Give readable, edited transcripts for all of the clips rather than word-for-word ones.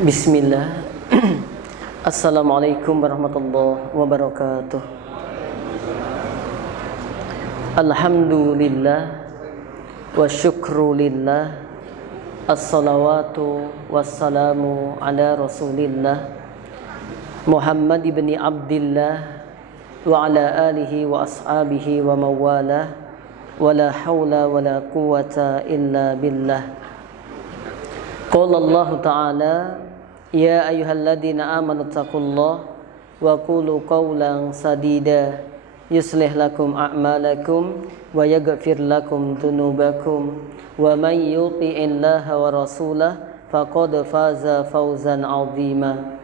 Bismillah. Assalamualaikum warahmatullahi wabarakatuh. Alhamdulillah wa syukrulillah. Assalawatu wassalamu ala rasulillah Muhammad ibn Abdillah wa ala alihi wa ashabihi wa mawalah. Wa la hawla wa la quwata illa billah. Qala Allah Ta'ala, ya ayyuhalladzina amanu taqullaha wa qulu qawlan sadida yuslih lakum a'malakum wa yaghfir lakum dhunubakum wa may yuti'illaha wa rasulahu faqad faza fawzan 'azima.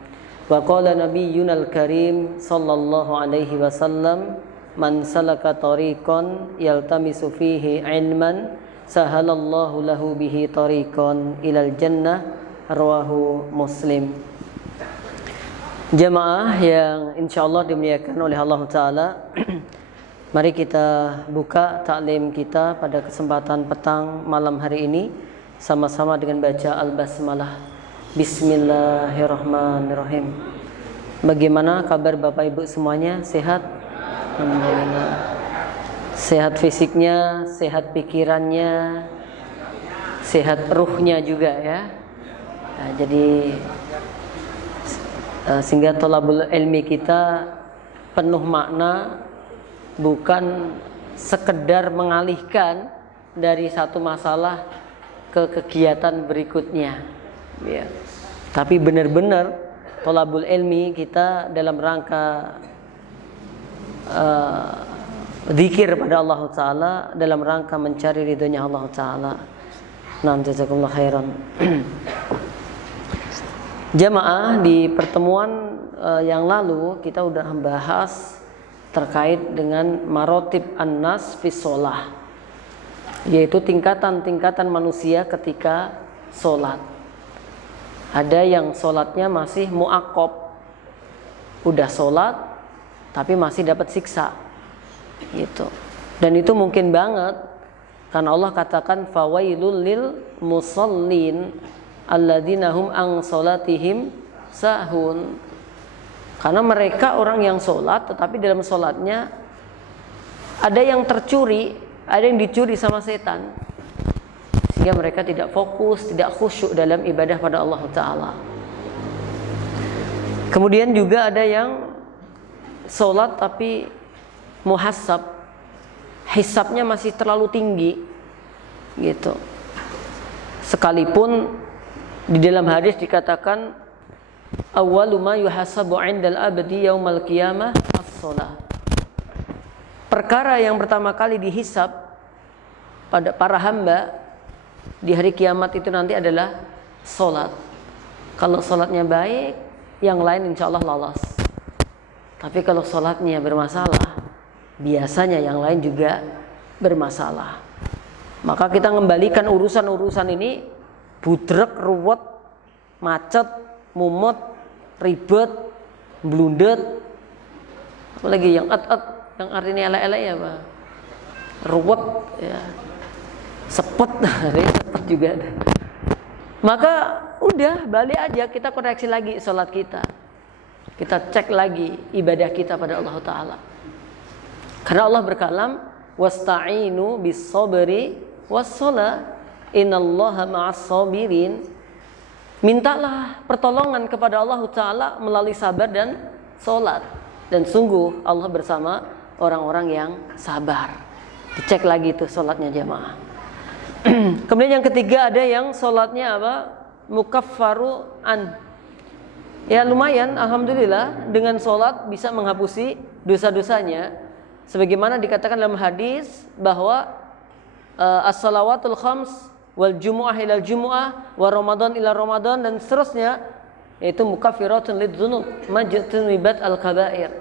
Wa qala nabiyyunal karim sallallahu alaihi wasallam, man salaka tariqan yaltamisu fihi 'ilman sahalallahu lahu bihi tariqan ilal jannah. Rawahu Muslim. Jamaah yang insyaallah dimuliakan oleh Allah Ta'ala, mari kita buka taklim kita pada kesempatan petang malam hari ini sama-sama dengan baca Al-Basmalah. Bismillahirrahmanirrahim. Bagaimana kabar Bapak Ibu semuanya? Sehat? Alhamdulillah. Sehat fisiknya, sehat pikirannya, sehat ruhnya juga ya. Nah, jadi sehingga thalabul ilmi kita penuh makna, bukan sekedar mengalihkan dari satu masalah ke kegiatan berikutnya ya. Tapi benar-benar thalabul ilmi kita dalam rangka zikir pada Allah Ta'ala, dalam rangka mencari ridhonya Allah Ta'ala. Nah, jazakumullah khairan. Jamaah, di pertemuan yang lalu kita udah membahas terkait dengan marotib an-nas fi sholah, yaitu tingkatan-tingkatan manusia ketika sholat. Ada yang sholatnya masih mu'aqqab, udah sholat tapi masih dapat siksa gitu. Dan itu mungkin banget karena Allah katakan fawailul lil musallin alladzina hum an salatihim sahun. Karena mereka orang yang sholat tetapi dalam sholatnya ada yang tercuri, ada yang dicuri sama setan, sehingga mereka tidak fokus, tidak khusyuk dalam ibadah pada Allah Ta'ala. Kemudian juga ada yang sholat tapi muhasab, hisabnya masih terlalu tinggi gitu. Sekalipun di dalam hadis dikatakan awwalu ma yuhasabu 'indal abdi yaumal qiyamah as-shalah. Perkara yang pertama kali dihisab pada para hamba di hari kiamat itu nanti adalah salat. Kalau salatnya baik, yang lain insyaallah lolos. Tapi kalau salatnya bermasalah, biasanya yang lain juga bermasalah. Maka kita mengembalikan urusan-urusan ini budrek, ruwet, macet, mumet, ribet, blundet. Apalagi yang yang artinya elek-elek ya Pak. Ruwet ya. Sepet, sepet juga ada. Maka udah balik aja, kita koreksi lagi sholat kita. Kita cek lagi ibadah kita pada Allah Ta'ala. Karena Allah berkalam, wasta'inu bis-sabri was-shalah, innallaha ma'as-sabirin. Mintalah pertolongan kepada Allah Ta'ala melalui sabar dan salat. Dan sungguh Allah bersama orang-orang yang sabar. Dicek lagi itu salatnya jamaah. Kemudian yang ketiga, ada yang salatnya apa? Mukaffaru an. Ya lumayan, alhamdulillah dengan salat bisa menghapusi dosa-dosanya. Sebagaimana dikatakan dalam hadis bahwa as-salawatul khams wal jumu'ah ilal jumu'ah wa ramadan ila ramadan dan seterusnya, yaitu mukaffiratun lidzunub majtunibat al-kabair.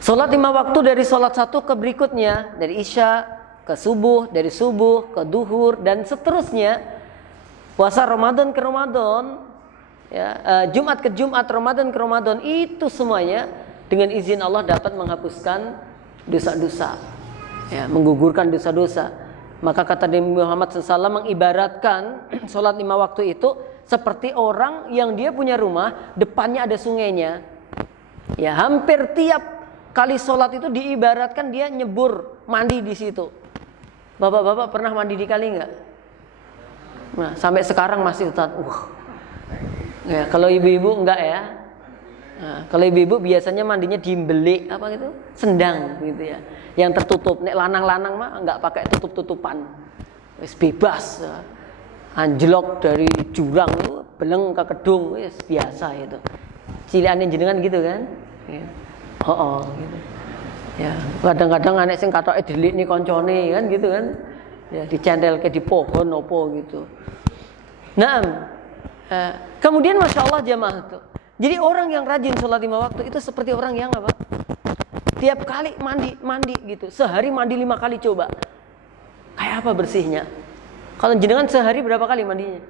Salat 5 waktu dari salat satu ke berikutnya, dari isya ke subuh, dari subuh ke duhur dan seterusnya. Puasa Ramadan ke Ramadan ya, Jumat ke Jumat, Ramadan ke Ramadan, itu semuanya dengan izin Allah dapat menghapuskan dosa-dosa ya, menggugurkan dosa-dosa. Maka kata Nabi Muhammad SAW mengibaratkan sholat 5 waktu itu seperti orang yang dia punya rumah, depannya ada sungainya. Ya, hampir tiap kali sholat itu diibaratkan dia nyebur, mandi di situ. Bapak-bapak pernah mandi di kali nggak? Nah, sampai sekarang masih Ustaz. Ya, kalau ibu-ibu enggak ya. Nah, kalau ibu-ibu biasanya mandinya di belik apa gitu, sendang gitu ya, yang tertutup. Nek lanang-lanang mah enggak pakai tutup-tutupan, wis bebas, anjlok dari jurang itu, beleng ke kedung, wis biasa itu. Cilikane jenengan gitu kan? Ya. Gitu. Ya, kadang-kadang anek sing katoke delikne koncone kan gitu kan. Ya, dicentelke di pohon opo gitu. Naam. Kemudian Masya Allah jamaah tuh. Jadi orang yang rajin sholat 5 waktu itu seperti orang yang apa? Tiap kali mandi gitu. Sehari mandi 5 kali coba. Kayak apa bersihnya? Kalau jenengan sehari berapa kali mandinya?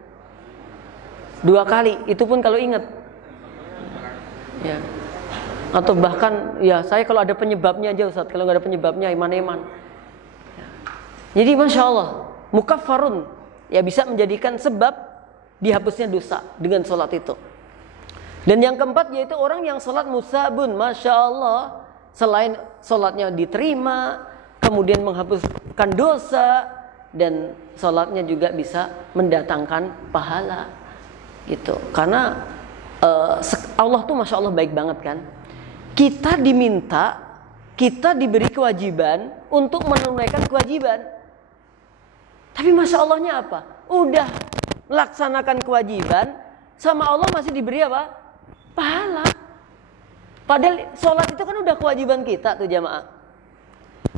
2 kali. Itu pun kalau ingat. Ya. Atau bahkan ya saya kalau ada penyebabnya aja Ustaz. Kalau nggak ada penyebabnya iman-iman. Ya. Jadi Masya Allah mukaffarun. Ya bisa menjadikan sebab dihapusnya dosa dengan sholat itu. Dan yang keempat yaitu orang yang sholat musabun, Masya Allah, selain sholatnya diterima, kemudian menghapuskan dosa, dan sholatnya juga bisa mendatangkan pahala gitu. Karena Allah tuh Masya Allah baik banget kan. Kita diminta, kita diberi kewajiban untuk menunaikan kewajiban. Tapi Masya Allahnya apa? Udah melaksanakan kewajiban, sama Allah masih diberi apa? Pahala. Padahal sholat itu kan udah kewajiban kita tuh jamaah.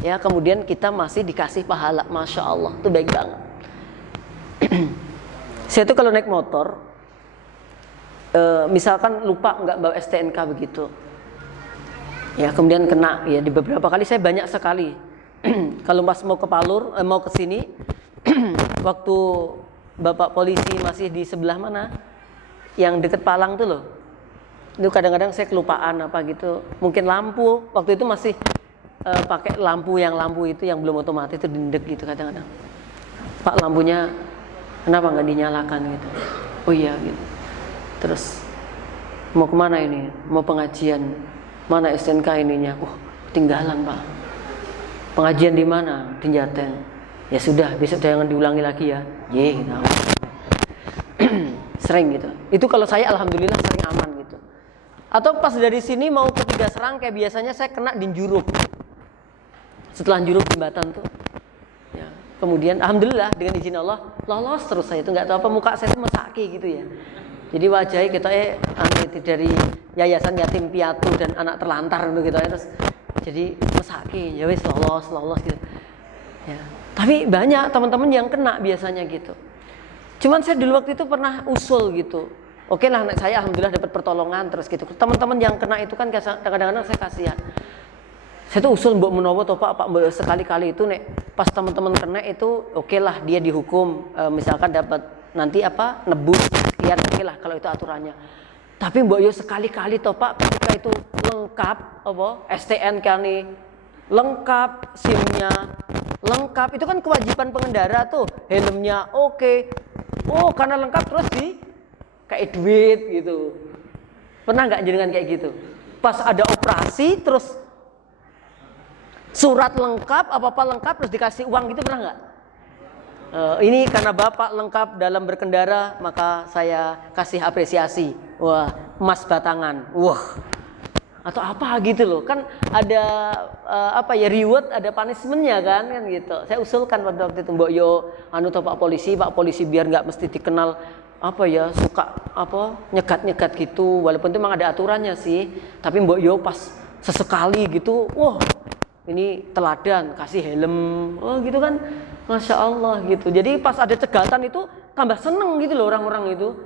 Ya, kemudian kita masih dikasih pahala. Masya Allah, itu baik banget. Saya tuh kalau naik motor, misalkan lupa nggak bawa STNK begitu, ya kemudian kena, ya di beberapa kali saya banyak sekali. Kalau pas mau ke Palur, mau ke sini, waktu Bapak polisi masih di sebelah mana? Yang deket Palang tuh loh. Itu kadang-kadang saya kelupaan apa gitu. Mungkin lampu, waktu itu masih pakai lampu itu yang belum otomatis itu dendek gitu kadang-kadang. Pak, lampunya kenapa nggak dinyalakan gitu? Oh iya gitu. Terus mau kemana ini? Mau pengajian. Mana STNK ininya? Ketinggalan Pak. Pengajian di mana? Di Jaten. Ya sudah, besok jangan diulangi lagi ya. Gitu. Sering gitu. Itu kalau saya alhamdulillah sering aman gitu. Atau pas dari sini mau ke Tiga Serang kayak biasanya saya kena di Njuruk. Setelah Njuruk jembatan tuh. Ya, kemudian alhamdulillah dengan izin Allah lolos terus saya itu, nggak tahu apa muka saya itu mesaki gitu ya. Jadi wajahnya kita dari Yayasan Yatim Piatu dan Anak Terlantar gitu ya, terus jadi mesaki ya wis lolos gitu. Ya. Tapi banyak teman-teman yang kena biasanya gitu. Cuman saya dulu waktu itu pernah usul gitu. Oke lah, saya alhamdulillah dapat pertolongan terus gitu. Teman-teman yang kena itu kan kadang-kadang saya kasihan. Saya tuh usul mbok menawa to Pak sekali-kali itu nek pas teman-teman kena itu oke lah dia dihukum, misalkan dapat nanti apa nebus sekian, oke lah kalau itu aturannya. Tapi mbok yo sekali-kali to Pak, ketika itu lengkap apa STNK nih lengkap, SIM-nya lengkap, itu kan kewajiban pengendara tuh, helmnya oke. Oh karena lengkap terus kayak duit gitu. Pernah nggak jenengan kayak gitu? Pas ada operasi terus surat lengkap, apa-apa lengkap terus dikasih uang gitu, pernah nggak? Ini karena Bapak lengkap dalam berkendara maka saya kasih apresiasi. Wah, emas batangan. Wah. Atau apa gitu loh. Kan ada reward, ada punishment-nya kan gitu. Saya usulkan pada waktu itu, Mbok yo Pak polisi biar nggak mesti dikenal suka nyegat-nyegat gitu, walaupun itu memang ada aturannya sih, tapi mbok yo pas sesekali gitu, wah ini teladan kasih helm, gitu kan, Masya Allah gitu. Jadi pas ada cegatan itu tambah seneng gitu loh orang-orang itu.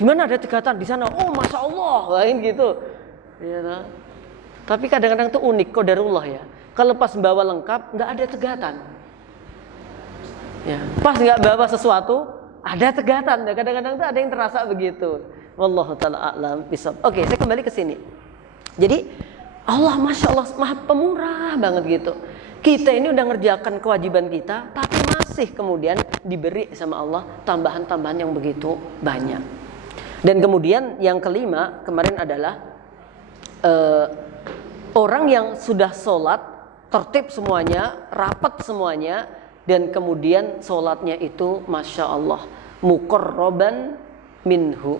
Di mana ada cegatan di sana, oh Masya Allah, lain gitu. Ya, nah. Tapi kadang-kadang itu unik qadarullah ya. Kalau pas bawa lengkap nggak ada cegatan. Ya, pas nggak bawa sesuatu ada tegatan, kadang-kadang tuh ada yang terasa begitu. Wallahu ta'ala a'lam bishawab. Oke, saya kembali ke sini. Jadi Allah Masya Allah maha pemurah banget gitu. Kita ini udah ngerjakan kewajiban kita, tapi masih kemudian diberi sama Allah tambahan-tambahan yang begitu banyak. Dan kemudian yang kelima kemarin adalah orang yang sudah sholat tertib semuanya, rapat semuanya, dan kemudian sholatnya itu masya Allah muqarraban minhu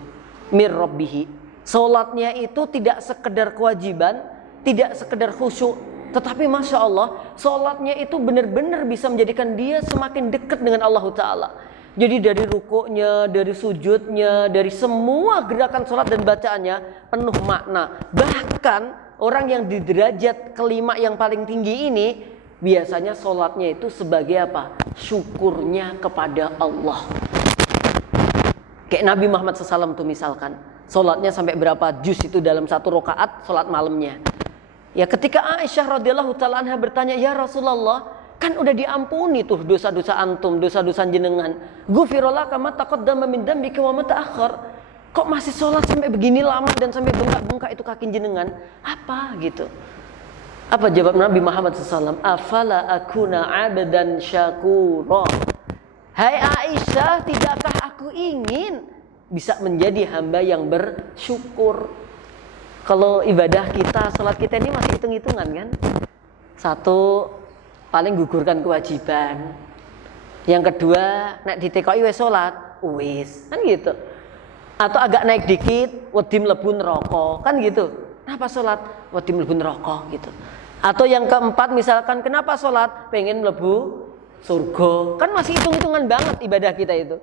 mir rabbihi. Sholatnya itu tidak sekedar kewajiban, tidak sekedar khusyuk, tetapi masya Allah sholatnya itu benar-benar bisa menjadikan dia semakin dekat dengan Allah Ta'ala. Jadi dari rukuknya, dari sujudnya, dari semua gerakan sholat dan bacaannya penuh makna. Bahkan orang yang di derajat kelima yang paling tinggi ini biasanya sholatnya itu sebagai apa? Syukurnya kepada Allah. Kayak Nabi Muhammad SAW tuh misalkan, sholatnya sampai berapa juz itu dalam satu rakaat sholat malamnya. Ya ketika Aisyah radhiyallahu ta'ala anha bertanya, ya Rasulullah, kan udah diampuni tuh dosa-dosa antum, dosa-dosa jenengan. Ghufirallahu kama taqaddama min dzambika wa ma ta'akhkhar. Kok masih sholat sampai begini lama dan sampai bengkak-bengkak itu kaki jenengan? Apa gitu? Apa jawab Nabi Muhammad SAW? Afala akuna abdan syakura. Hai Aisyah, tidakkah aku ingin bisa menjadi hamba yang bersyukur? Kalau ibadah kita, sholat kita ini masih hitung-hitungan kan? Satu, paling gugurkan kewajiban. Yang kedua, nek ditekoi wis sholat, wis kan gitu. Atau agak naik dikit, wedi mlebu neraka, kan gitu. Kenapa sholat? Wedi mlebu neraka gitu. Atau yang keempat misalkan kenapa sholat? Pengen mlebu surga. Kan masih hitung-hitungan banget ibadah kita itu.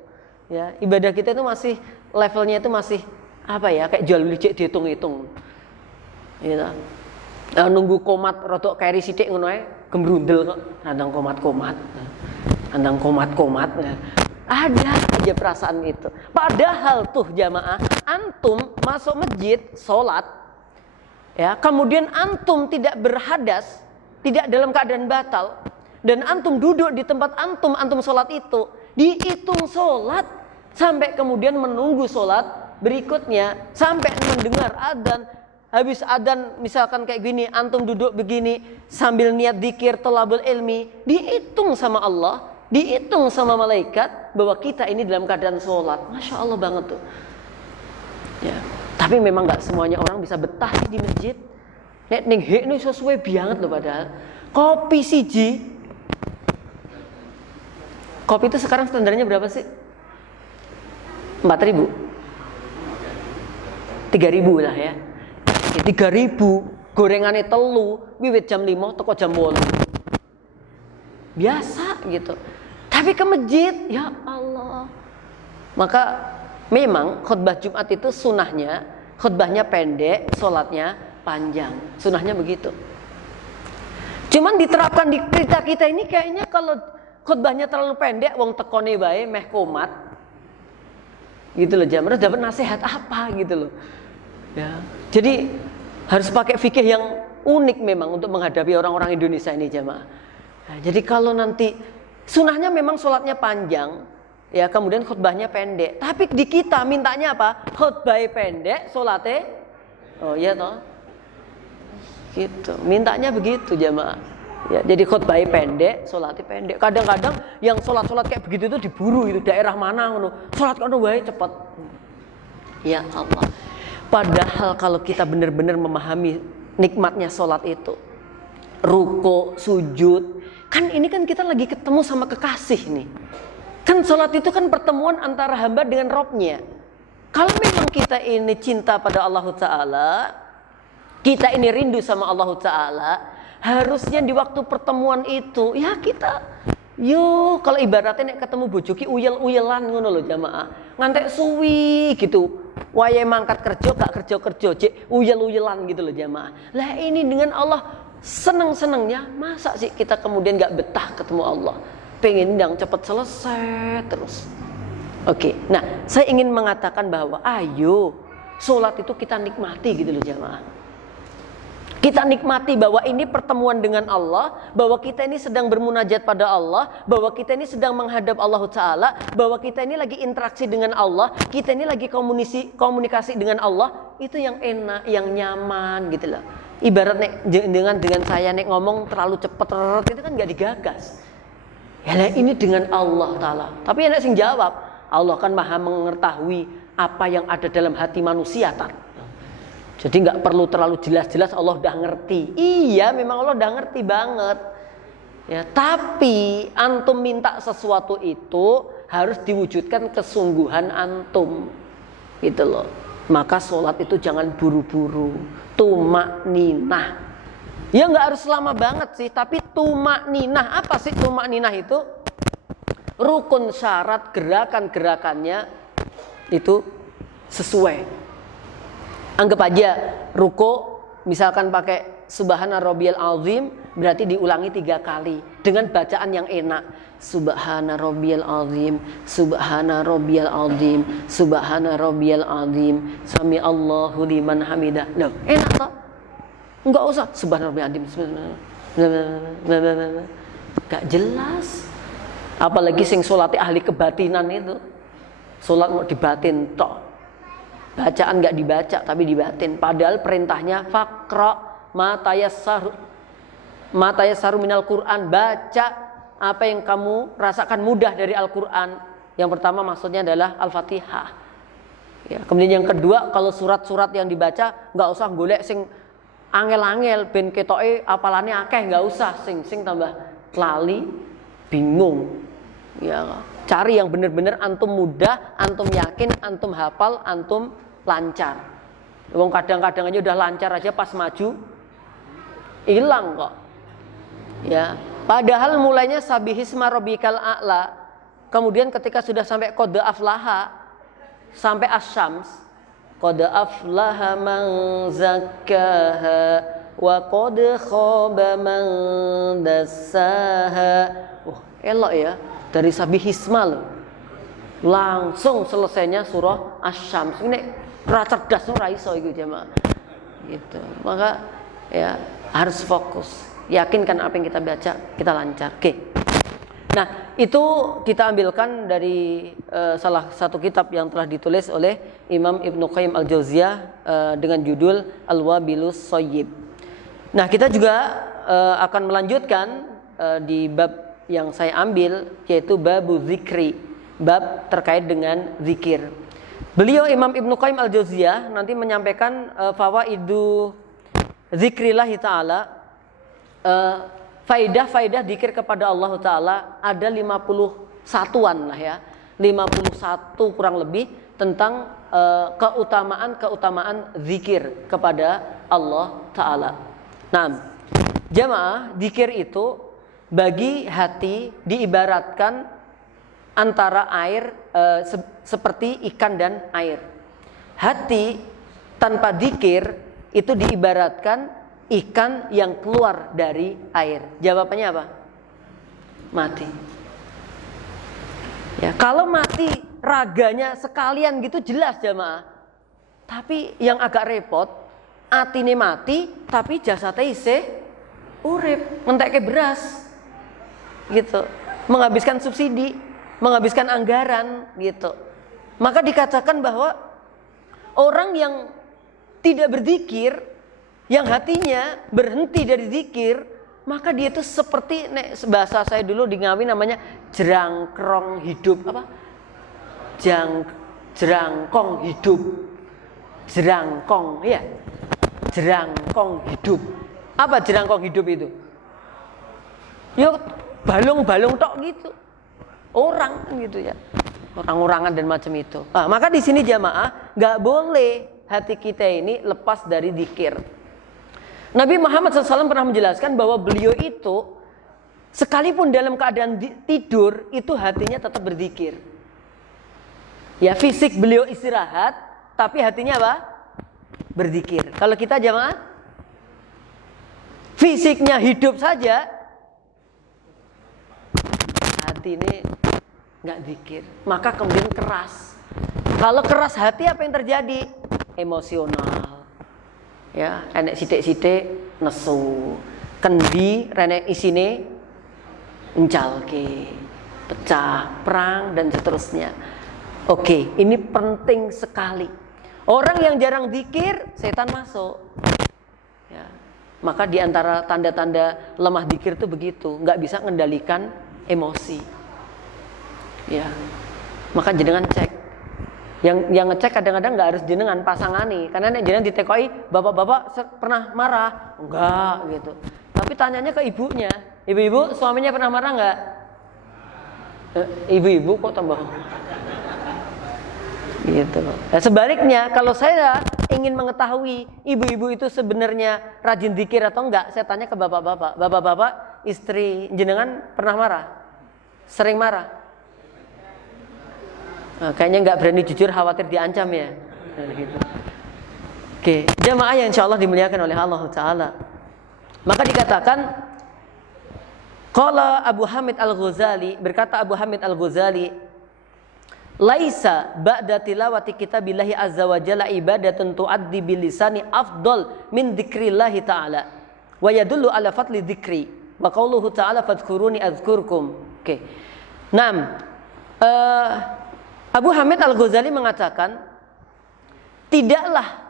Ya, ibadah kita itu masih levelnya itu masih apa ya? Kayak jual beli cek dihitung-hitung. Gitu. Nunggu komat rodok keri sithik ngono ae, gembrundel kok. Andang komat-komat. Andang komat-komat. Ada aja perasaan itu. Padahal tuh jamaah, antum masuk masjid, sholat, ya, kemudian antum tidak berhadas, tidak dalam keadaan batal, dan antum duduk di tempat antum sholat itu, dihitung sholat sampai kemudian menunggu sholat berikutnya sampai mendengar adzan. Habis adzan misalkan kayak gini, antum duduk begini sambil niat dzikir thalabul ilmi, dihitung sama Allah, dihitung sama malaikat bahwa kita ini dalam keadaan sholat. Masya Allah banget tuh. Ya. Tapi memang nggak semuanya orang bisa betah sih di masjid. Nek ning hek ini sesuai banget loh padahal. Kopi siji. Kopi itu sekarang standarnya berapa sih? 4.000. 3.000 lah ya. 3.000 gorengannya telu wiwit jam 5 teko jam 8. Biasa gitu. Tapi ke masjid, ya Allah. Maka memang khutbah Jumat itu sunahnya, khutbahnya pendek, sholatnya panjang. Sunahnya begitu. Cuman diterapkan di kita ini kayaknya kalau khutbahnya terlalu pendek, wong tekone bae meh komat. Gitu loh jamaah, dapat nasihat apa gitu loh. Ya. Jadi harus pakai fikih yang unik memang untuk menghadapi orang-orang Indonesia ini jamaah. Nah, jadi kalau nanti sunahnya memang sholatnya panjang, ya kemudian khutbahnya pendek. Tapi di kita mintanya apa? Khutbahnya pendek, sholatnya, oh iya toh, gitu. Mintanya begitu jamaah. Ya, jadi khutbahnya pendek, sholatnya pendek. Kadang-kadang yang sholat kayak begitu itu diburu itu daerah mana ngono. Sholat kono wae cepet. Ya Allah. Padahal kalau kita benar-benar memahami nikmatnya sholat itu, ruku, sujud, kan ini kan kita lagi ketemu sama kekasih nih. Kan sholat itu kan pertemuan antara hamba dengan Robnya. Kalau memang kita ini cinta pada Allah Ta'ala, kita ini rindu sama Allah Ta'ala, harusnya di waktu pertemuan itu, ya kita, yuk kalau ibaratnya nek ketemu bojoki uyel-uyelan ngono loh jamaah, ngantek suwi gitu. Wayahe mangkat kerja gak kerja cek uyel-uyelan gitu loh jamaah. Lah ini dengan Allah seneng-senengnya, masa sih kita kemudian gak betah ketemu Allah? Pengen yang cepat selesai terus. Oke, nah saya ingin mengatakan bahwa ayo sholat itu kita nikmati gitu loh jamaah. Kita nikmati bahwa ini pertemuan dengan Allah, bahwa kita ini sedang bermunajat pada Allah, bahwa kita ini sedang menghadap Allah Ta'ala, bahwa kita ini lagi interaksi dengan Allah, kita ini lagi komunikasi dengan Allah. Itu yang enak, yang nyaman gitu loh. Ibarat nek dengan saya nek ngomong terlalu cepet itu kan gak digagas. Ya lah ini dengan Allah Ta'ala. Tapi nek sing jawab, Allah kan maha mengetahui apa yang ada dalam hati manusia tar. Jadi nggak perlu terlalu jelas-jelas Allah udah ngerti. Iya, memang Allah udah ngerti banget. Ya, tapi antum minta sesuatu itu harus diwujudkan kesungguhan antum, gitu loh. Maka sholat itu jangan buru-buru, tumakninah. Ya nggak harus lama banget sih, tapi tumakninah. Apa sih tumakninah itu? Rukun syarat gerakan-gerakannya itu sesuai. Anggap aja ruko misalkan pakai Subhana Rabbiyal Azim, berarti diulangi 3 kali dengan bacaan yang enak. Subhana Rabbiyal Azim, Subhana Rabbiyal Azim, Subhana Rabbiyal Azim, Sami Allahu liman hamidah. Loh, enak toh? Enggak usah Subhana Rabbiyal Azim. Enggak jelas. Apalagi sing salate ahli kebatinan itu. Salat mau dibatin tok. Bacaan nggak dibaca tapi dibatin. Padahal perintahnya faqra ma tayassaru minal Quran. Baca apa yang kamu rasakan mudah dari Al-Quran. Yang pertama maksudnya adalah Al-Fatihah. Ya, kemudian yang kedua, kalau surat-surat yang dibaca nggak usah golek sing angel-angel ben ketoke apalane akeh, nggak usah sing tambah lali, bingung. Ya, cari yang benar-benar antum mudah, antum yakin, antum hafal, antum lancar. Wong kadang-kadang aja udah lancar aja pas maju hilang kok. Ya, padahal mulainya sabihisma rabbikal a'la. Kemudian ketika sudah sampai qad aflaha sampai asy-syams, qad aflaha man zakkaha wa qad khaba man dassaha. Elok ya. Dari sabihisma loh. Langsung selesainya surah asy-syams. Ini ra cerdas ora iso iku jemaah. Gitu. Maka ya harus fokus. Yakinkan apa yang kita baca, kita lancar. Oke. Nah, itu kita ambilkan dari salah satu kitab yang telah ditulis oleh Imam Ibnu Qayyim Al-Jauziyah dengan judul Al-Wabilus Shayyib. Nah, kita juga akan melanjutkan di bab yang saya ambil, yaitu babu zikri, bab terkait dengan zikir. Beliau Imam Ibnu Qayyim Al-Jauziyah nanti menyampaikan fawaidu zikrillah ta'ala, faidah-faidah zikir kepada Allah Ta'ala ada 51-an lah ya, 51 kurang lebih tentang keutamaan zikir kepada Allah Ta'ala. Nah, jamaah, zikir itu bagi hati diibaratkan antara air seperti ikan dan air. Hati tanpa zikir itu diibaratkan ikan yang keluar dari air. Jawabannya apa? Mati. Ya, kalau mati raganya sekalian gitu jelas jamaah. Tapi yang agak repot, atine mati tapi jasadnya isih urip, ngentekke beras. Gitu, menghabiskan subsidi, menghabiskan anggaran, gitu. Maka dikatakan bahwa orang yang tidak berzikir, yang hatinya berhenti dari zikir, maka dia itu seperti bahasa saya dulu di Ngawi namanya jerangkrong hidup, apa? Jerangkong hidup, jerangkong, ya, jerangkong hidup. Apa jerangkong hidup itu? Yuk. Balung-balung tok gitu, orang gitu ya, orang-orangan dan macam itu. Nah, maka di sini jamaah nggak boleh hati kita ini lepas dari zikir. Nabi Muhammad SAW pernah menjelaskan bahwa beliau itu sekalipun dalam keadaan tidur itu hatinya tetap berzikir. Ya, fisik beliau istirahat, tapi hatinya apa? Berzikir. Kalau kita jamaah, fisiknya hidup saja, hati ini nggak zikir, maka kemudian keras. Kalau keras hati apa yang terjadi? Emosional. Ya, enek sithik-sithik nesu, kendi renek isine encalke, pecah, perang dan seterusnya. Oke, ini penting sekali. Orang yang jarang zikir, setan masuk. Ya, maka di antara tanda-tanda lemah zikir itu begitu, nggak bisa mengendalikan emosi. Ya, maka jenengan cek Yang ngecek kadang-kadang nggak harus jenengan pasangani, karena nek jenengan ditekoi bapak-bapak pernah marah enggak gitu. Tapi tanyanya ke ibunya, ibu-ibu suaminya pernah marah enggak? Ibu-ibu kok tambah gitu. Nah, sebaliknya kalau saya ingin mengetahui ibu-ibu itu sebenarnya rajin zikir atau enggak, saya tanya ke bapak-bapak. Bapak-bapak, istri jenengan pernah marah? Sering marah? Nah, kayaknya nggak berani jujur, khawatir diancam ya. Nah, gitu. Oke, jamaah yang insya Allah dimuliakan oleh Allah Ta'ala. Maka dikatakan, qala Abu Hamid Al-Ghazali, berkata Abu Hamid Al-Ghazali, laisa ba'da tilawati kitabillahi azza wa jalla ibadatun tu'addi bilisani afdal min dzikrillahi ta'ala wa yadullu ala fadli dzikri wa qauluhu ta'ala fadhkuruni adzkurkum. Oke. Abu Hamid Al-Ghazali mengatakan, tidaklah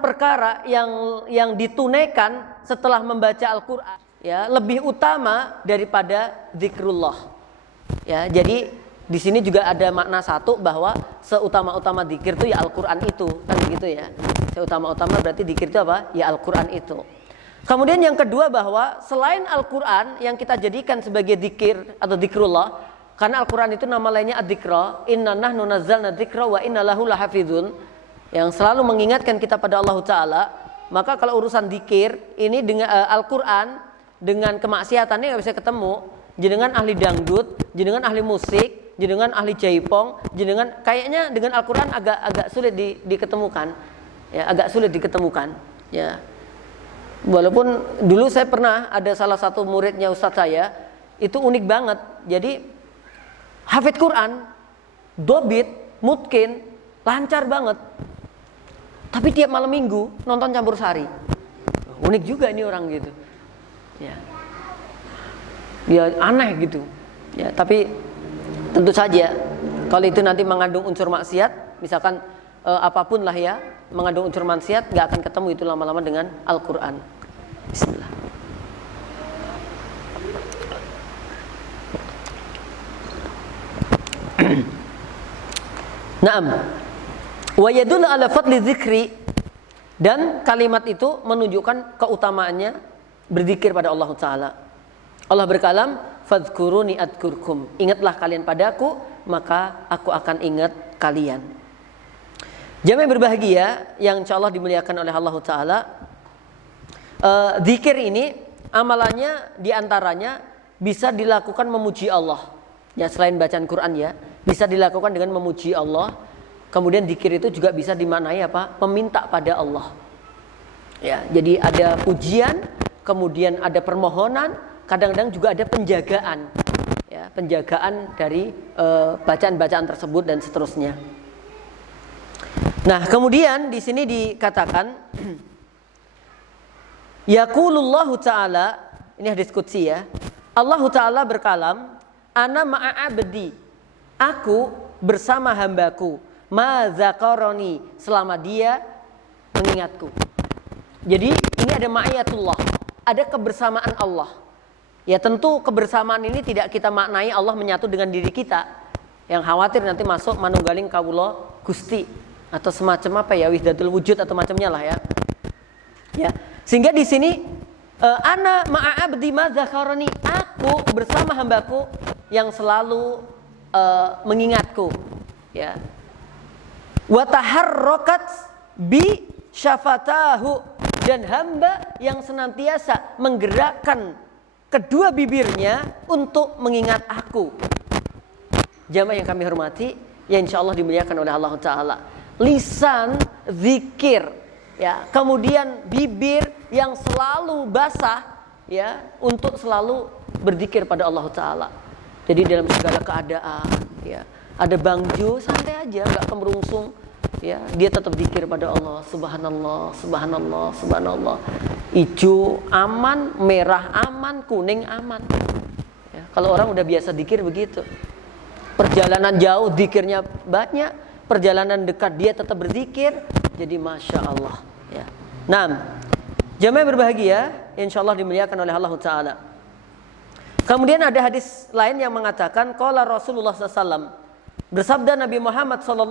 perkara yang ditunaikan setelah membaca Al-Qur'an ya lebih utama daripada zikrullah. Ya, jadi di sini juga ada makna satu bahwa seutama-utama zikir itu ya Al-Qur'an itu, kan begitu ya. Seutama-utama berarti zikir itu apa? Ya Al-Qur'an itu. Kemudian yang kedua bahwa selain Al-Quran yang kita jadikan sebagai dzikir atau dzikrullah, karena Al-Quran itu nama lainnya adzikra, inna nahnu nazzalna dzikra wa inna lahu lahafizun, yang selalu mengingatkan kita pada Allah Ta'ala. Maka kalau urusan dzikir ini dengan Al-Quran dengan kemaksiatannya nggak bisa ketemu. Jenengan ahli dangdut, jenengan ahli musik, jenengan ahli jaipong, jenengan kayaknya dengan Al-Quran agak sulit diketemukan, ya agak sulit diketemukan, ya. Walaupun dulu saya pernah ada salah satu muridnya Ustadz saya, itu unik banget. Jadi hafid Quran, dobit, mutkin, lancar banget. Tapi tiap malam minggu nonton campur sari. Unik juga ini orang gitu. Ya. Dia aneh gitu. Ya, tapi tentu saja kalau itu nanti mengandung unsur maksiat, misalkan apapun lah ya, mengandung unsur maksiat, nggak akan ketemu itu lama-lama dengan Al-Quran. Bismillah. Naam. Wa yadullu ala fadli dzikri, dan kalimat itu menunjukkan keutamaannya berzikir pada Allah Ta'ala. Allah berkalam, fadhkuruni adzkurkum. Ingatlah kalian padaku, maka aku akan ingat kalian. Jamaah berbahagia yang insyaallah dimuliakan oleh Allah Ta'ala, zikir ini amalannya diantaranya bisa dilakukan memuji Allah. Ya, selain bacaan Quran ya, bisa dilakukan dengan memuji Allah. Kemudian zikir itu juga bisa dimaknai apa? Meminta pada Allah. Ya, jadi ada pujian, kemudian ada permohonan, kadang-kadang juga ada penjagaan. Ya, penjagaan dari bacaan-bacaan tersebut dan seterusnya. Nah, kemudian di sini dikatakan yaqulullahu ta'ala, ini hadis qudsi ya. Allah Ta'ala berkalam, ana ma'a abdi, aku bersama hambaku, ma zakaroni, selama dia mengingatku. Jadi ini ada ma'iyatullah, ada kebersamaan Allah. Ya tentu kebersamaan ini tidak kita maknai Allah menyatu dengan diri kita, yang khawatir nanti masuk manunggaling kawula Gusti atau semacam apa ya, wahdatul wujud atau macamnya lah ya. Ya, sehingga di sini ana ma'a abdi ma dzakarani, aku bersama hambaku yang selalu mengingatku, ya. Wa taharrakat bi syafatahu, dan hamba yang senantiasa menggerakkan kedua bibirnya untuk mengingat aku. Jamaah yang kami hormati, ya insyaallah dimuliakan oleh Allah Ta'ala. Lisan zikir, ya, kemudian bibir yang selalu basah, ya, untuk selalu berzikir pada Allah Ta'ala. Jadi dalam segala keadaan, ya, ada bangjo santai aja, nggak kemerungsung, ya, dia tetap zikir pada Allah. Subhanallah, subhanallah, subhanallah. Ijo aman, merah aman, kuning aman. Ya, kalau orang udah biasa zikir begitu. Perjalanan jauh zikirnya banyak, perjalanan dekat dia tetap berzikir. Jadi masya Allah, ya. Nah, jamaah berbahagia, insyaallah dimuliakan oleh Allah Ta'ala. Kemudian ada hadis lain yang mengatakan qala Rasulullah SAW, bersabda Nabi Muhammad SAW,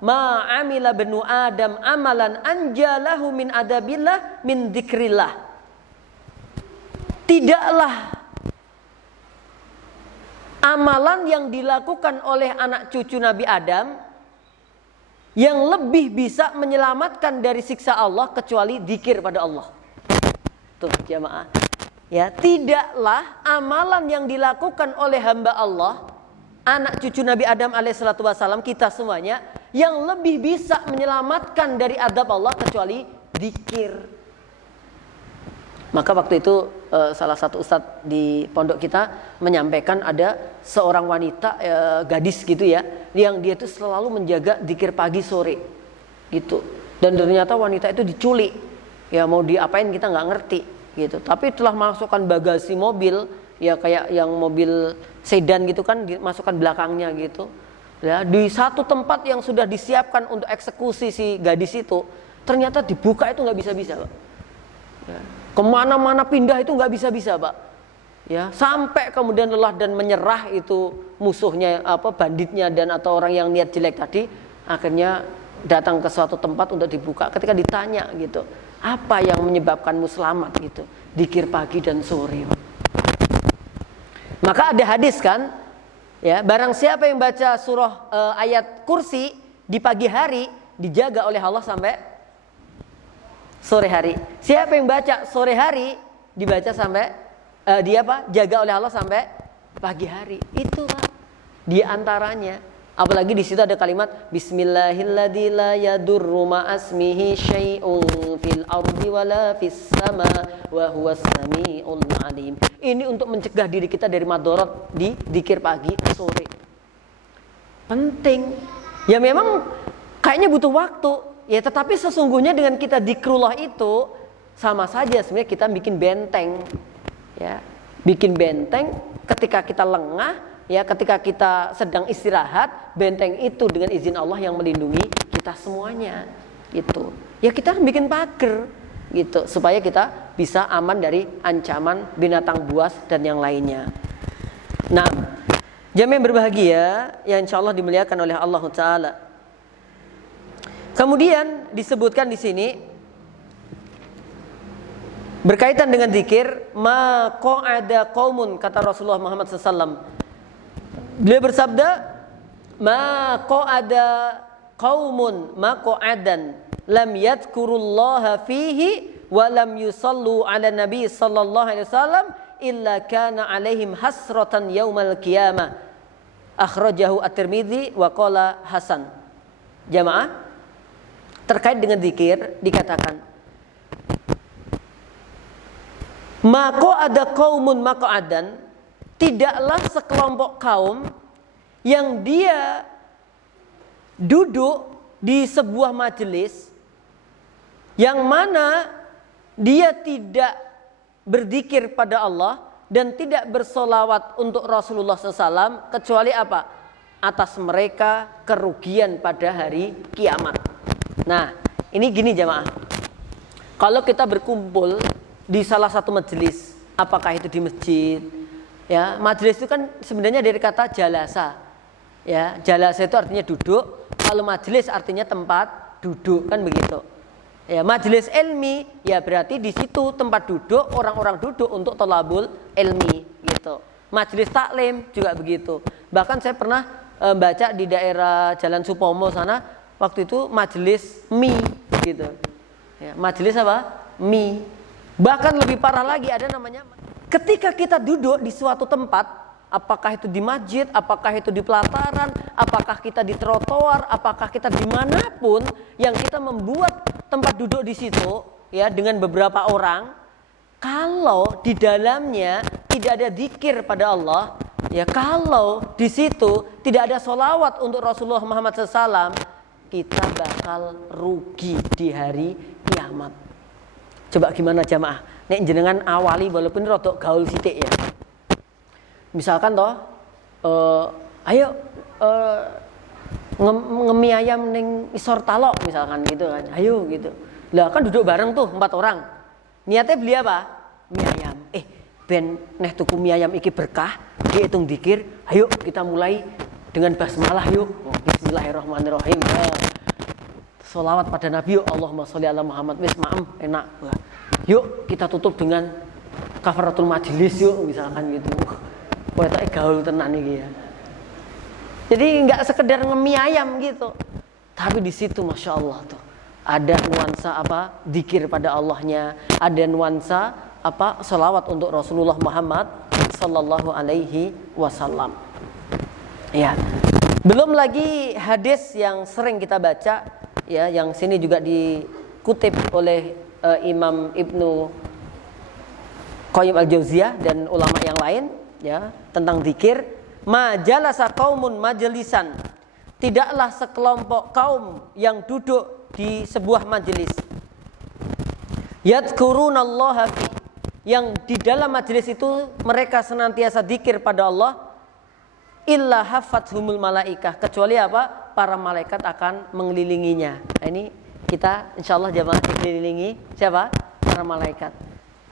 ma amila benu Adam amalan anjalahu min adabillah min dzikrillah. Tidaklah amalan yang dilakukan oleh anak cucu Nabi Adam yang lebih bisa menyelamatkan dari siksa Allah kecuali dzikir pada Allah. Tuh jamaah. Ya, tidaklah amalan yang dilakukan oleh hamba Allah, anak cucu Nabi Adam alaihissalatu wassalam, kita semuanya, yang lebih bisa menyelamatkan dari adab Allah kecuali dzikir. Maka waktu itu salah satu ustadz di pondok kita menyampaikan ada seorang wanita gadis gitu ya, yang dia itu selalu menjaga dzikir pagi sore gitu. Dan ternyata wanita itu diculik. Ya mau diapain kita nggak ngerti gitu. Tapi telah masukkan bagasi mobil, ya kayak yang mobil sedan gitu kan, dimasukkan belakangnya gitu. Ya, di satu tempat yang sudah disiapkan untuk eksekusi si gadis itu, ternyata dibuka itu nggak bisa-bisa, Pak. Ya. Kemana-mana pindah itu nggak bisa-bisa, Pak. Ya, sampai kemudian lelah dan menyerah itu musuhnya, banditnya dan atau orang yang niat jelek tadi, akhirnya datang ke suatu tempat untuk dibuka. Ketika ditanya gitu, apa yang menyebabkanmu selamat gitu, dzikir pagi dan sore. Maka ada hadis kan, ya, barang siapa yang baca surah ayat kursi di pagi hari dijaga oleh Allah sampai sore hari. Siapa yang baca sore hari dibaca sampai jaga oleh Allah sampai pagi hari. Itulah di antaranya. Apalagi di situ ada kalimat Bismillahilladzi la yadurru ma'asmihi syai'un fil ardi wala fis sama wa huwas samiul alim. Ini untuk mencegah diri kita dari madharat di dzikir pagi sore. Penting. Ya memang kayaknya butuh waktu. Ya tetapi sesungguhnya dengan kita dzikrullah itu sama saja sebenarnya kita bikin benteng. Ya, bikin benteng ketika kita lengah. Ya, ketika kita sedang istirahat, benteng itu dengan izin Allah yang melindungi kita semuanya. Gitu. Ya kita bikin pagar gitu supaya kita bisa aman dari ancaman binatang buas dan yang lainnya. Nah, jamaah yang berbahagia yang insyaallah dimuliakan oleh Allah Ta'ala. Kemudian disebutkan di sini berkaitan dengan zikir, ma qa'ada qaumun, kata Rasulullah Muhammad SAW. Beliau bersabda, ma qa'ada qaumun maq'adan lam yadhkurullaha fihi wa lam yusallu ala nabi sallallahu alaihi wasallam illa kana alaihim hasratan yaumal qiyamah. Akhrajahu at-Tirmidzi wa qala hasan. Jamaah, terkait dengan zikir dikatakan, ma qa'ada qaumun maq'adan, tidaklah sekelompok kaum yang dia duduk di sebuah majelis yang mana dia tidak berzikir pada Allah dan tidak bersolawat untuk Rasulullah SAW kecuali apa? Atas mereka kerugian pada hari kiamat. Nah, ini gini jamaah. Kalau kita berkumpul di salah satu majelis, apakah itu di masjid? Ya, majelis itu kan sebenarnya dari kata jalasa. Ya, jalasa itu artinya duduk, kalau majelis artinya tempat duduk, kan begitu. Ya, majelis ilmi ya berarti di situ tempat duduk, orang-orang duduk untuk thalabul ilmi gitu. Majelis taklim juga begitu. Bahkan saya pernah baca di daerah Jalan Supomo sana, waktu itu majelis mie gitu. Ya, majelis apa? Mie. Bahkan lebih parah lagi ada namanya ketika kita duduk di suatu tempat, apakah itu di masjid, apakah itu di pelataran, apakah kita di trotoar, apakah kita dimanapun yang kita membuat tempat duduk di situ, ya dengan beberapa orang, kalau di dalamnya tidak ada zikir pada Allah, ya kalau di situ tidak ada sholawat untuk Rasulullah Muhammad SAW, kita bakal rugi di hari kiamat. Coba gimana jamaah? Nek jenengan awali walaupun rodok gaul sithik ya. Misalkan toh ayo ngemi ayam ning isor talok misalkan gitu kan. Ayo gitu. Lah kan duduk bareng tuh 4 orang. Niatnya beli apa? Mie ayam. ben neh tuku mie ayam iki berkah, dihitung dikir, ayo kita mulai dengan basmalah yuk. Bismillahirrahmanirrahim. Sholawat pada Nabi yuk, Allahumma sholli ala Muhammad. Wis maem enak. Yuk kita tutup dengan kafaratul majlis yuk, misalkan gitu. Kowe gaul tenan iki ya. Jadi nggak sekedar ngemie ayam gitu. Tapi di situ Masya Allah tuh ada nuansa apa? Dzikir pada Allahnya, ada nuansa apa? Sholawat untuk Rasulullah Muhammad sallallahu alaihi wasallam. Ya. Belum lagi hadis yang sering kita baca ya, yang sini juga dikutip oleh Imam Ibnu Qayyim al-Jauziyah dan ulama yang lain ya, tentang dzikir. Majalasa qaumun majlisan, tidaklah sekelompok kaum yang duduk di sebuah majelis, yadhkurunallaha fi, yang di dalam majelis itu mereka senantiasa dzikir pada Allah, illa hafathumul malaikah, kecuali apa? Para malaikat akan mengelilinginya. Nah, ini kita insyaallah jamaah dikelilingi siapa? Para malaikat.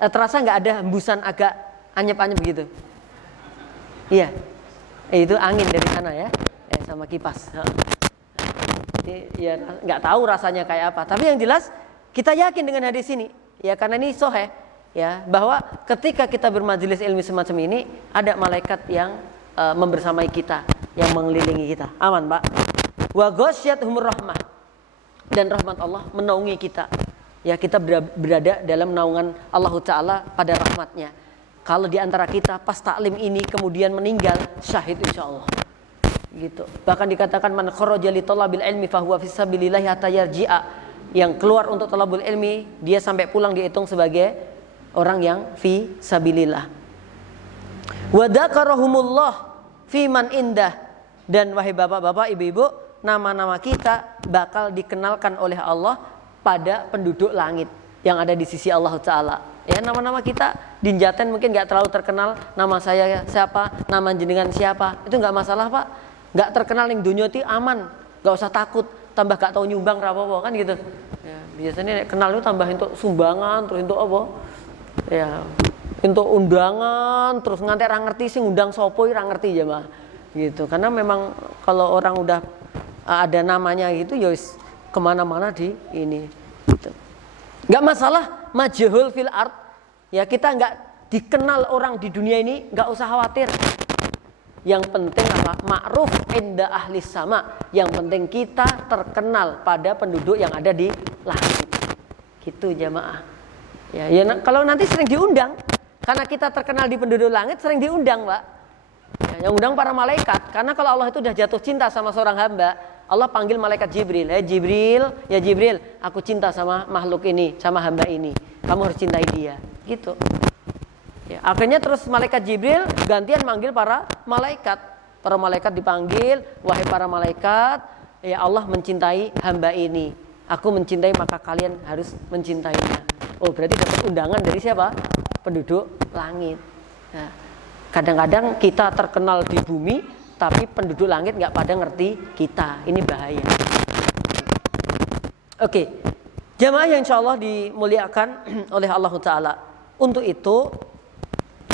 Terasa nggak ada hembusan agak anyep-anyep gitu? Iya, itu angin dari sana ya, sama kipas. Ya nggak tahu rasanya kayak apa. Tapi yang jelas kita yakin dengan hadis ini, ya karena ini sahih, ya bahwa ketika kita bermajelis ilmu semacam ini ada malaikat yang membersamai kita, yang mengelilingi kita. Aman, Pak. Wa ghasyiyatuhumur rahmah, dan rahmat Allah menaungi kita. Ya kita berada dalam naungan Allah Ta'ala pada rahmatnya. Kalau di antara kita pas taklim ini kemudian meninggal, syahid insyaallah. Gitu. Bahkan dikatakan man kharaja li talabil ilmi fa huwa fi sabilillah hatta yarji'a, yang keluar untuk talabul ilmi dia sampai pulang dihitung sebagai orang yang fi sabilillah. Wa dzakarahumullah fi man indah, dan wahai bapak-bapak, ibu-ibu, nama-nama kita bakal dikenalkan oleh Allah pada penduduk langit yang ada di sisi Allah Ta'ala. Ya, nama-nama kita di Jaten mungkin gak terlalu terkenal, nama saya siapa, nama jenengan siapa, itu gak masalah, Pak. Gak terkenal yang dunia itu aman, gak usah takut, tambah gak tahu nyumbang apa-apa kan gitu. Ya, biasanya kenal itu tambah untuk sumbangan, terus untuk apa? Ya, untuk undangan, terus nganti ra ngerti sing undang sopo ra ngerti ya, Mbak. Gitu. Karena memang kalau orang udah ada namanya gitu ya kemana-mana di ini gitu. Gak masalah majhul fil ard, ya kita gak dikenal orang di dunia ini, gak usah khawatir. Yang penting apa? Ma'ruf inda ahli sama. Yang penting kita terkenal pada penduduk yang ada di langit. Gitu jamaah. Ya, kalau nanti sering diundang, karena kita terkenal di penduduk langit, sering diundang, Pak. Ya, yang undang para malaikat. Karena kalau Allah itu sudah jatuh cinta sama seorang hamba, Allah panggil malaikat Jibril. Jibril, ya Jibril, aku cinta sama makhluk ini, sama hamba ini. Kamu harus cintai dia. Gitu. Ya, akhirnya terus malaikat Jibril gantian manggil para malaikat. Para malaikat dipanggil, wahai para malaikat, ya Allah mencintai hamba ini. Aku mencintai, maka kalian harus mencintainya. Oh, berarti dapat undangan dari siapa? Penduduk langit. Nah, kadang-kadang kita terkenal di bumi, tapi penduduk langit nggak pada ngerti kita. Ini bahaya. Oke, jamaah yang insya Allah dimuliakan oleh Allah Ta'ala. Untuk itu,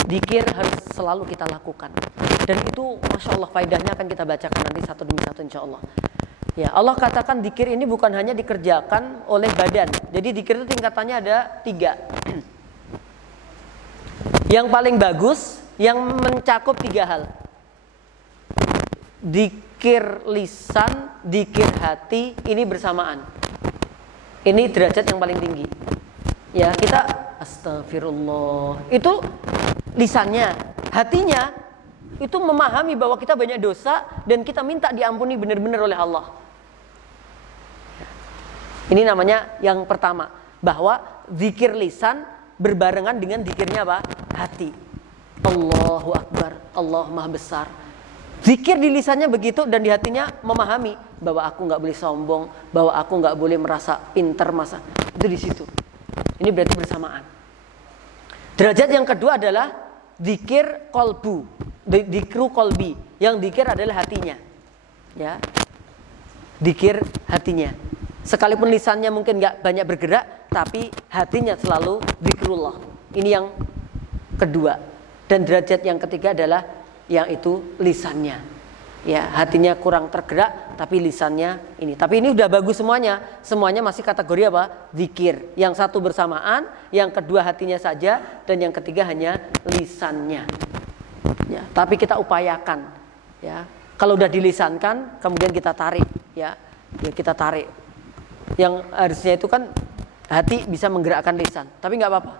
dzikir harus selalu kita lakukan. Dan itu Masya Allah faedahnya akan kita bacakan nanti satu demi satu insya Allah. Ya, Allah katakan dzikir ini bukan hanya dikerjakan oleh badan. Jadi dzikir itu tingkatannya ada 3. Yang paling bagus, yang mencakup 3 hal. Dzikir lisan, dzikir hati, ini bersamaan. Ini derajat yang paling tinggi. Ya, kita astagfirullah. Itu lisannya, hatinya itu memahami bahwa kita banyak dosa dan kita minta diampuni benar-benar oleh Allah. Ini namanya yang pertama, bahwa zikir lisan berbarengan dengan zikirnya apa? Hati. Allahu Akbar, Allah Maha Besar. Zikir di lisannya begitu dan di hatinya memahami bahwa aku nggak boleh sombong, bahwa aku nggak boleh merasa pinter masa. Itu di situ. Ini berarti bersamaan. Derajat yang kedua adalah zikir kolbu, zikru kolbi. Yang zikir adalah hatinya. Ya, zikir hatinya. Sekalipun lisannya mungkin nggak banyak bergerak, tapi hatinya selalu zikrullah. Ini yang kedua. Dan derajat yang ketiga adalah yang itu lisannya. Ya, hatinya kurang tergerak tapi lisannya ini. Tapi ini udah bagus semuanya. Semuanya masih kategori apa? Zikir. Yang satu bersamaan, yang kedua hatinya saja, dan yang ketiga hanya lisannya. Ya, tapi kita upayakan. Ya, kalau udah dilisankan, kemudian kita tarik. Ya kita tarik. Yang harusnya itu kan hati bisa menggerakkan lisan, tapi nggak apa-apa.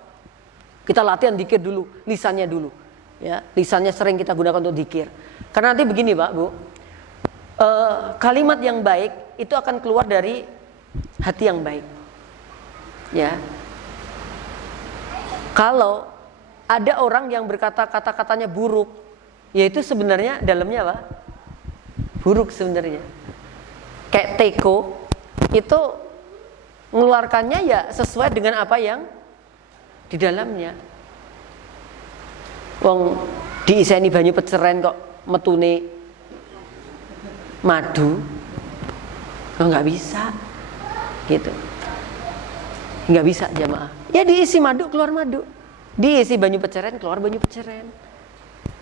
Kita latihan zikir dulu, lisannya dulu. Ya, lisannya sering kita gunakan untuk zikir. Karena nanti begini Pak, Bu, kalimat yang baik itu akan keluar dari hati yang baik. Ya, kalau ada orang yang berkata kata-katanya buruk, yaitu sebenarnya dalamnya apa? Buruk sebenarnya. Kayak teko itu mengeluarkannya ya sesuai dengan apa yang di dalamnya. Wong diiseni banyu peceren kok metune madu, nggak bisa, gitu, nggak bisa jamaah. Ya diisi madu keluar madu, diisi banyu peceren keluar banyu peceren.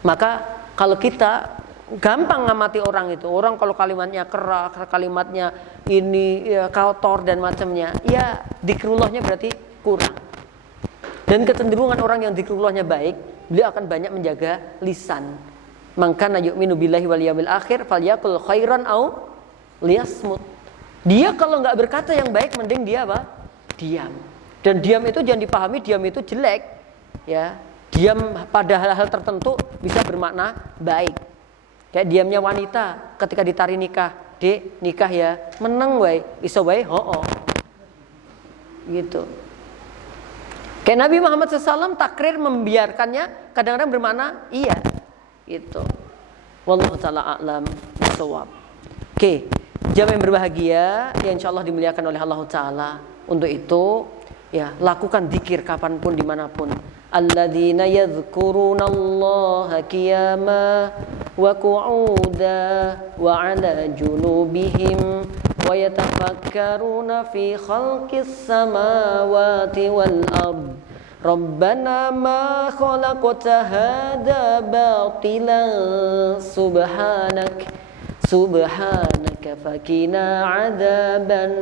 Maka kalau kita gampang ngamati orang itu, orang kalau kalimatnya keras, kalimatnya ini ya, kotor dan macamnya, ya zikrullahnya berarti kurang. Dan kecenderungan orang yang zikrullahnya baik, beliau akan banyak menjaga lisan. Maka yu'minu billahi wal yawmil akhir falyakul khairan au liyasmut. Dia kalau nggak berkata yang baik, mending dia apa? Diam. Dan diam itu jangan dipahami diam itu jelek. Ya, diam pada hal-hal tertentu bisa bermakna baik. Kayak diamnya wanita ketika ditari nikah, dek nikah ya, meneng wae, iso wae hoo. Gitu. Kayak Nabi Muhammad SAW takrir membiarkannya kadang-kadang bermakna iya. Gitu. Wallahu ta'ala a'lam bishawab. Oke, jamaah yang berbahagia yang insyaallah dimuliakan oleh Allah Ta'ala. Untuk itu ya lakukan zikir kapanpun dimanapun. Alladzina yadhkurunallaha qiyama wa qu'uda wa 'ala junubihim wa yatafakkaruna fi khalqis samawati wal ard. Rabbana ma khalaqta hadza batilan subhanaka fakina 'adzaban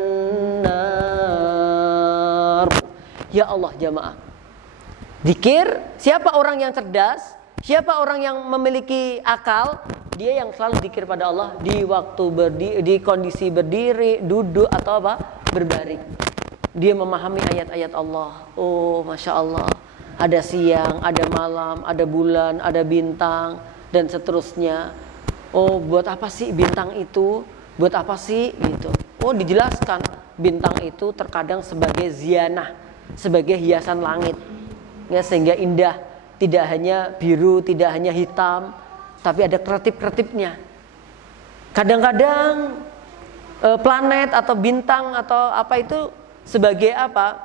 nar. Ya Allah jamaah, zikir, siapa orang yang cerdas, siapa orang yang memiliki akal, dia yang selalu zikir pada Allah di waktu di kondisi berdiri, duduk atau apa? Berbaring. Dia memahami ayat-ayat Allah. Oh, Masya Allah. Ada siang, ada malam, ada bulan, ada bintang, dan seterusnya. Oh, buat apa sih bintang itu? Buat apa sih? Gitu. Oh, dijelaskan. Bintang itu terkadang sebagai zianah, sebagai hiasan langit. Ya, sehingga indah. Tidak hanya biru, tidak hanya hitam, tapi ada kertip-kertipnya. Kadang-kadang planet atau bintang atau apa itu sebagai apa?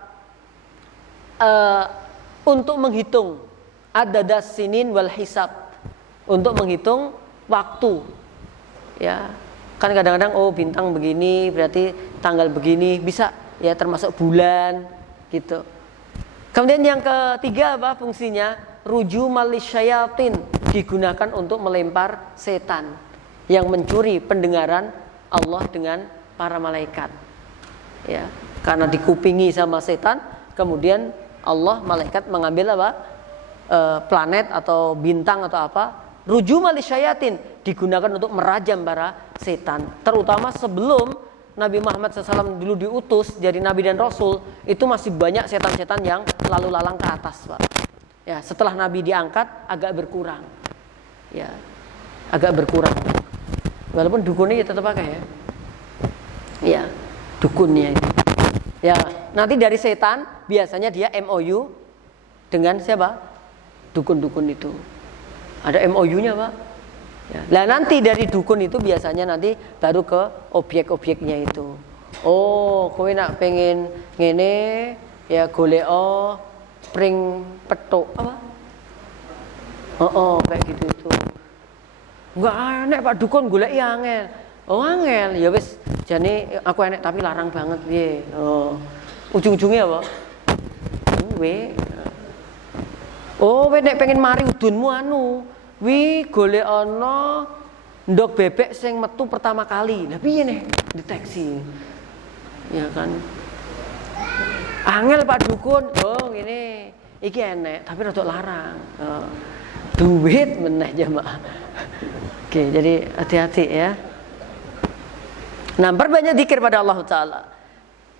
Untuk menghitung adadas sinin wal hisab, untuk menghitung waktu. Ya, kan kadang-kadang oh bintang begini berarti tanggal begini, bisa ya termasuk bulan gitu. Kemudian yang ketiga apa fungsinya? Rujumal lisyayatin, digunakan untuk melempar setan yang mencuri pendengaran Allah dengan para malaikat. Ya, karena dikupingi sama setan, kemudian Allah malaikat mengambil apa? Planet atau bintang atau apa? Rujumal lisyayatin, digunakan untuk merajam para setan. Terutama sebelum Nabi Muhammad SAW dulu diutus jadi Nabi dan Rasul, itu masih banyak setan-setan yang lalu lalang ke atas, Pak. Ya, setelah Nabi diangkat agak berkurang. Ya, agak berkurang. Walaupun dukunnya tetap pakai ya. Ya, dukunnya itu. Ya, nanti dari setan biasanya dia MOU dengan siapa? Dukun-dukun itu. Ada MOU-nya, Pak. Ya. Nah, nanti dari dukun itu biasanya nanti baru ke objek-objeknya itu. Oh, kowe nak pengen ngene ya golek spring petuk apa? Kayak gitu itu. Enggak aneh Pak dukun goleki angel. Oh, angel ya wis jane aku enek tapi larang banget piye. Oh. Ujung-ujungnya apa? Oh, kowe nek pengen mari udunmu anu, wi golek ana ndok bebek sing metu pertama kali. Lah piye nih deteksi? Ya kan. Angel Pak Dukun. Oh, ngene. Iki enek, tapi rada larang. Duit meneh jamaah. Oke, jadi hati-hati ya. Nah, perbanyak zikir pada Allah Ta'ala.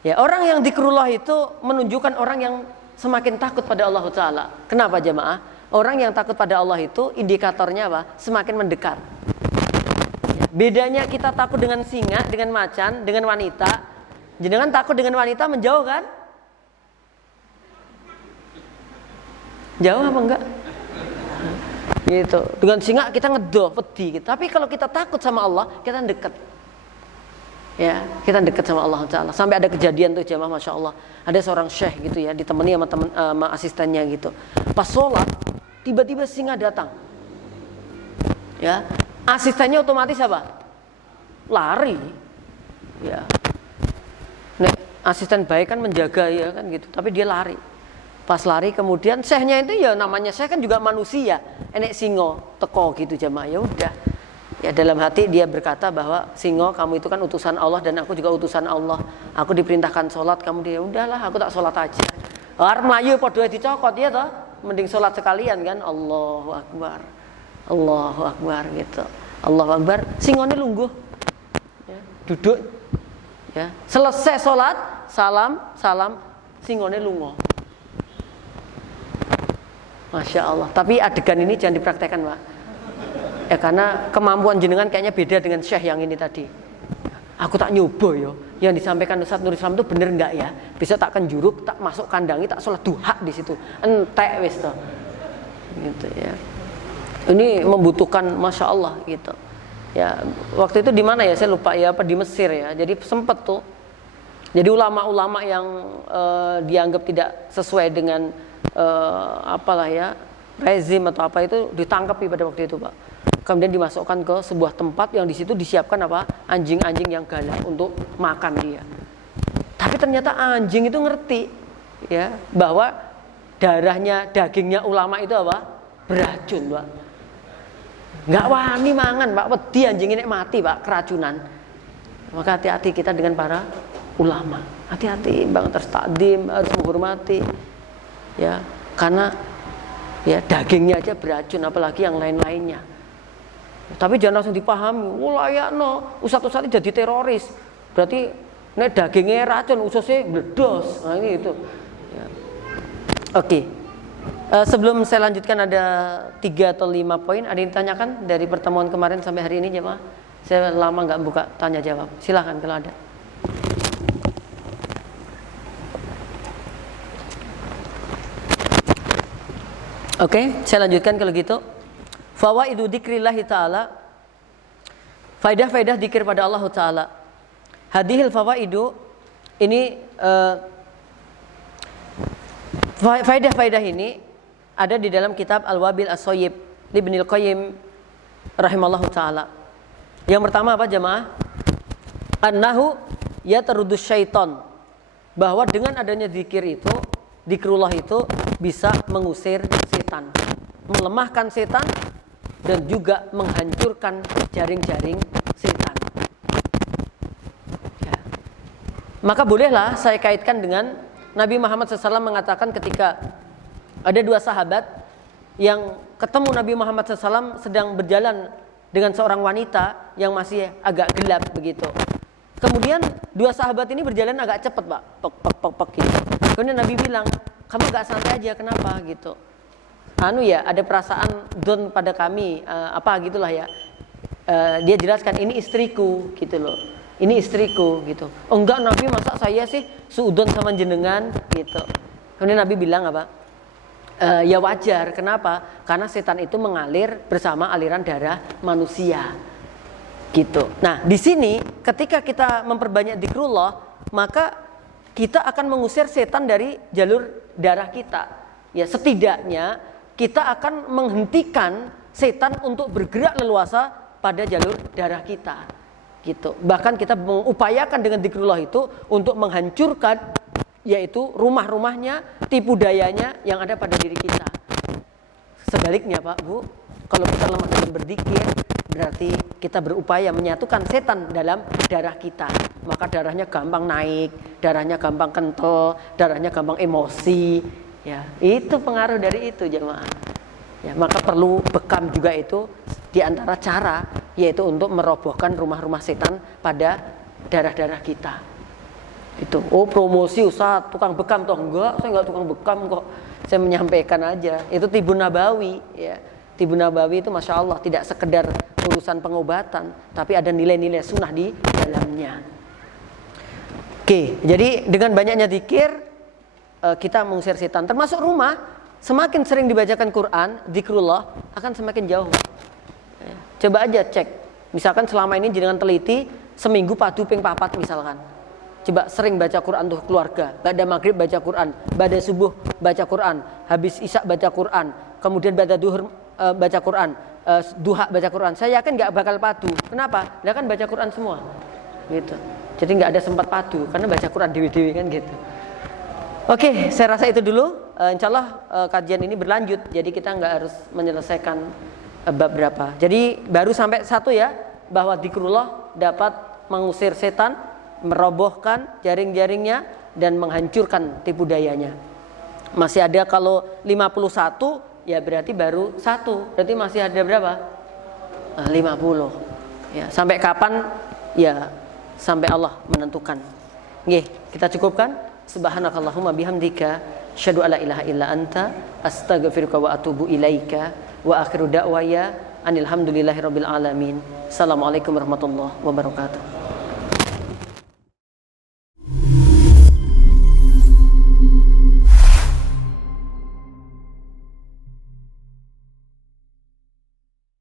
Ya, orang yang zikrullah itu menunjukkan orang yang semakin takut pada Allah Ta'ala. Kenapa jamaah? Orang yang takut pada Allah itu indikatornya apa? Semakin mendekat. Ya, bedanya kita takut dengan singa, dengan macan, dengan wanita. Jenengan takut dengan wanita menjauh kan? Jauh apa enggak? Gitu. Dengan singa kita ngedoh, pedih gitu. Tapi kalau kita takut sama Allah, kita dekat. Ya, kita dekat sama Allah Ta'ala. Sampai ada kejadian tuh jamaah, Masya Allah. Ada seorang syekh gitu ya, ditemani sama sama asistennya gitu. Pas sholat, tiba-tiba singa datang. Ya, asistennya otomatis apa? Lari. Ya. Nek asisten baik kan menjaga ya kan gitu, tapi dia lari. Pas lari kemudian syekhnya itu ya namanya syekh kan juga manusia. Enek singo teko gitu jamaah, ya udah. Ya dalam hati dia berkata bahwa singo kamu itu kan utusan Allah dan aku juga utusan Allah. Aku diperintahkan sholat, kamu dia udahlah aku tak sholat aja. Arep mlayu padha dicokot ya toh. Mending sholat sekalian kan. Allahu Akbar. Allahu Akbar gitu. Allahu Akbar. Singone lungguh. Ya, duduk. Ya, selesai sholat, salam, singone lungo. Masya Allah. Tapi adegan ini jangan dipraktekkan, Pak. Ya karena kemampuan jenengan kayaknya beda dengan syekh yang ini tadi. Aku tak nyoba ya. Yang disampaikan Ustaz Nur Islam itu bener enggak ya? Bisa tak kenjuruk, tak masuk kandangi, tak sholat duha di situ. Entek wis to. Gitu ya. Ini membutuhkan Masya Allah gitu. Ya, waktu itu di mana ya? Saya lupa ya, apa di Mesir ya. Jadi sempet tuh. Jadi ulama-ulama yang dianggap tidak sesuai dengan apalah ya rezim atau apa itu ditangkapi pada waktu itu, Pak. Kemudian dimasukkan ke sebuah tempat yang di situ disiapkan apa anjing-anjing yang galak untuk makan dia. Tapi ternyata anjing itu ngerti ya bahwa darahnya, dagingnya ulama itu apa beracun, Pak. Nggak wani mangan, Pak. Wedi anjing ini mati, Pak, keracunan. Maka hati-hati kita dengan para ulama. Hati-hati, Bang, harus takdim, harus menghormati. Ya, karena ya dagingnya aja beracun apalagi yang lain-lainnya. Tapi jangan langsung dipahami, layakno ustaz-ustaz jadi teroris. Berarti nek dagingnya racun, ususnya bledos. Nah, ini itu. Ya. Oke. Sebelum saya lanjutkan ada 3 atau 5 poin, ada yang ditanyakan dari pertemuan kemarin sampai hari ini jemaah. Saya lama nggak buka tanya jawab. Silakan kalau ada. Oke, saya lanjutkan kalau gitu. Fawaidu dzikrillah ta'ala. Faidah-faidah dzikir pada Allah Ta'ala. Hadhil fawaidu ini faidah-faidah ini ada di dalam kitab Al-Wabil As-Soyib Ibnul Qayyim rahimallahu ta'ala. Yang pertama apa jemaah? Annahu yatrudus syaiton. Bahwa dengan adanya zikir itu, zikrullah itu bisa mengusir setan, melemahkan setan dan juga menghancurkan jaring-jaring setan. Ya. Maka bolehlah saya kaitkan dengan Nabi Muhammad SAW mengatakan ketika ada 2 sahabat yang ketemu Nabi Muhammad SAW sedang berjalan dengan seorang wanita yang masih agak gelap begitu. Kemudian 2 sahabat ini berjalan agak cepat, Pak, pek gitu. Kemudian Nabi bilang, kamu gak santai aja, kenapa gitu? Ada perasaan don pada kami, apa gitulah ya. Dia jelaskan ini istriku gitu loh. Ini istriku gitu. Oh enggak Nabi, masa saya sih suudon sama jenengan gitu. Kemudian Nabi bilang apa? Ya wajar, kenapa? Karena setan itu mengalir bersama aliran darah manusia. Gitu. Nah, di sini ketika kita memperbanyak zikrullah, maka kita akan mengusir setan dari jalur darah kita. Ya, setidaknya kita akan menghentikan setan untuk bergerak leluasa pada jalur darah kita. Gitu. Bahkan kita mengupayakan dengan zikrullah itu untuk menghancurkan yaitu rumah-rumahnya, tipu dayanya yang ada pada diri kita. Sebaliknya Pak Bu, kalau kita lemah dalam berzikir, berarti kita berupaya menyatukan setan dalam darah kita. Maka darahnya gampang naik, darahnya gampang kental, darahnya gampang emosi. Ya, itu pengaruh dari itu jemaah. Ya, maka perlu bekam juga itu di antara cara, yaitu untuk merobohkan rumah-rumah setan pada darah-darah kita. Itu, oh promosi Ustaz, tukang bekam toh? Enggak, saya enggak tukang bekam kok. Saya menyampaikan aja. Itu Tibun Nabawi, ya. Tibun Nabawi itu Masya Allah tidak sekedar urusan pengobatan, tapi ada nilai-nilai sunnah di dalamnya. Oke, jadi dengan banyaknya zikir kita mengusir setan. Termasuk rumah, semakin sering dibacakan Quran, zikrullah akan semakin jauh. Ya. Coba aja cek. Misalkan selama ini jangan teliti seminggu padu ping 4 misalkan. Coba sering baca Quran untuk keluarga. Ba'da maghrib baca Quran, ba'da subuh baca Quran, habis isya baca Quran, kemudian ba'da duhur baca Quran, duha baca Quran. Saya yakin nggak bakal padu. Kenapa? Dia kan baca Quran semua, gitu. Jadi nggak ada sempat padu karena baca Quran dewi-dewi kan gitu. Oke, saya rasa itu dulu. Insya Allah kajian ini berlanjut. Jadi kita nggak harus menyelesaikan bab berapa. Jadi baru sampai 1 ya, bahwa zikrullah dapat mengusir setan, merobohkan jaring-jaringnya dan menghancurkan tipu dayanya. Masih ada kalau 51 ya berarti baru 1. Berarti masih ada berapa? 50. Ya, sampai kapan? Ya sampai Allah menentukan. Nggih, kita cukupkan. Subhanakallahumma bihamdika asyhadu alla ilaha illa anta astaghfiruka wa atubu ilaika wa akhiru da'waya anil hamdulillahirabbil alamin. Assalamualaikum warahmatullahi wabarakatuh.